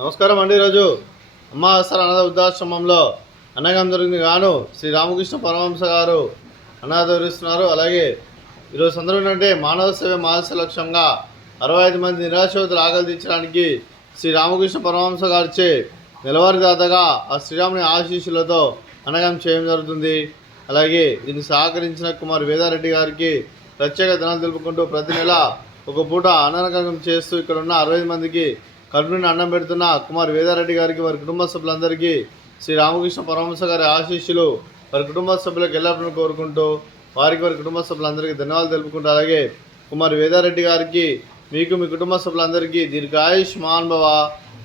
నమస్కారం అండి. ఈరోజు అమ్మాసర అనాథ వృద్ధాశ్రమంలో అన్నగం జరిగింది గాను శ్రీ రామకృష్ణ పరమహంస గారు అనాథ వివరిస్తున్నారు. అలాగే ఈరోజు సందర్భం ఏంటంటే మానవ సేవ మానస లక్ష్యంగా 65 మంది నిరాశ్రితులు ఆకలి తీర్చడానికి శ్రీ రామకృష్ణ పరమహంస గారిచే నెలవారీ దాతగా ఆ శ్రీరాముని ఆశీస్సులతో అన్నగం చేయడం జరుగుతుంది. అలాగే దీన్ని సహకరించిన కుమార్ వేదారెడ్డి గారికి ప్రత్యేక ధనాలు తెలుపుకుంటూ ప్రతి నెల ఒక పూట అన్నగం చేస్తూ ఇక్కడ ఉన్న 60 మందికి కడుపుని అన్నం పెడుతున్న కుమార్ వేదారెడ్డి గారికి వారి కుటుంబ సభ్యులందరికీ శ్రీ రామకృష్ణ పరమహంస గారి ఆశీస్సులు వారి కుటుంబ సభ్యులకు ఎల్లప్పుడూ కోరుకుంటూ వారి కుటుంబ సభ్యులందరికీ ధన్యవాదాలు తెలుపుకుంటూ అలాగే కుమార్ వేదారెడ్డి గారికి మీకు మీ కుటుంబ సభ్యులందరికీ దీర్ఘాయుష్ మహానుభవ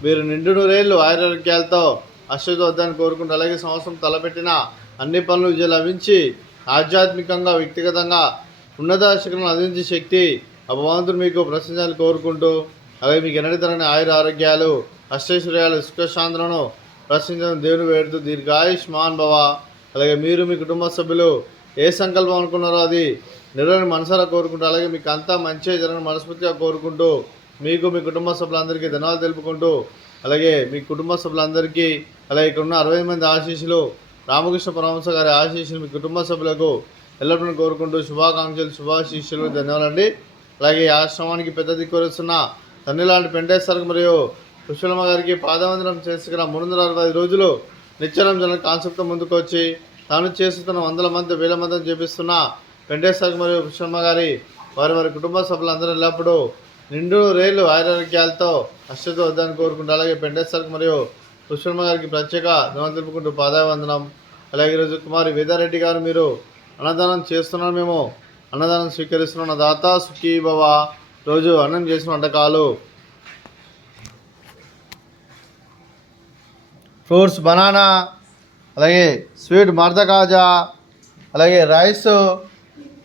మీరు నిండు నూరేళ్లు ఆరోగ్యాలతో అశ్వత వద్దని కోరుకుంటూ అలాగే సంవత్సరం తలపెట్టిన అన్ని పనులు విజయం లభించి ఆధ్యాత్మికంగా వ్యక్తిగతంగా ఉన్నత శిఖరం అందించే శక్తి ఆ భగవంతుడు మీకు ప్రశంసాలు కోరుకుంటూ అలాగే మీకు ఎన్నటి తరని ఆయుర ఆరోగ్యాలు అష్టైశ్వర్యాలు సుఖశాంతులను ప్రశ్నించడం దేవుని వేడుతూ దీర్ఘాయుష్ మహానుభవ అలాగే మీరు మీ కుటుంబ సభ్యులు ఏ సంకల్పం అనుకున్నారో అది నెరవేరని మనసారా కోరుకుంటూ అలాగే మీకు అంతా మంచి జరగని మనస్ఫూర్తిగా కోరుకుంటూ మీకు మీ కుటుంబ సభ్యులందరికీ ధన్యవాదాలు తెలుపుకుంటూ అలాగే మీ కుటుంబ సభ్యులందరికీ అలాగే ఇక్కడ ఉన్న 60 మంది ఆశీస్సులు రామకృష్ణ పరమహంస గారి ఆశీస్సులు మీ కుటుంబ సభ్యులకు ఎల్లప్పుడూ కోరుకుంటూ శుభాకాంక్షలు శుభాశీస్సులు ధన్యవాదాలండి. అలాగే ఈ ఆశ్రమానికి పెద్ద దిక్కువరుస్తున్న తండ్రి లాంటి పెంటేశ్వరకు మరియు పుష్పలమ్మ గారికి పాదవందనం చేసుకున్న 365 రోజులు నిత్యానం జన కాన్సెప్ట్తో ముందుకు వచ్చి తాను చేస్తున్న 100 మంది 1000 మందిని చేపిస్తున్న పెంటేశ్వరకు మరియు పుష్పలమ్మ గారి వారి కుటుంబ సభ్యులందరూ ఎల్లప్పుడూ నిండు రేళ్ళు ఆరోగ్యాలతో అష్టతో వద్దని కోరుకుంటూ అలాగే పెంటేశ్వరకు మరియు పుష్పలమ్మ గారికి ప్రత్యేక ధన్యవాదాలు తెలుపుకుంటూ పాదవందనం. అలాగే ఈరోజు కుమారి వేదారెడ్డి గారు మీరు అన్నదానం చేస్తున్నాను, మేము అన్నదానం స్వీకరిస్తున్నాం. దాత సుఖీ భవ. రోజు అన్నం చేసిన వంటకాలు ఫ్రూట్స్ బనానా, అలాగే స్వీట్ మర్ద కాజా, అలాగే రైస్,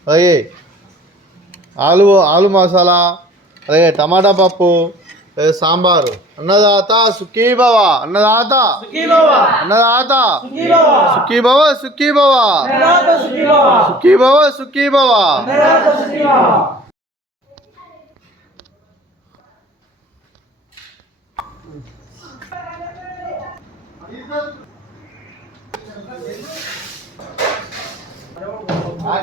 అలాగే ఆలు మసాలా, అలాగే టమాటా పప్పు, అలాగే సాంబారు. అన్నదాత సుఖీ భవ. అన్నదాత అన్నదాత సుఖీ భవ సుఖీ భవ సుఖీ భవ సుఖీ భవ. అలా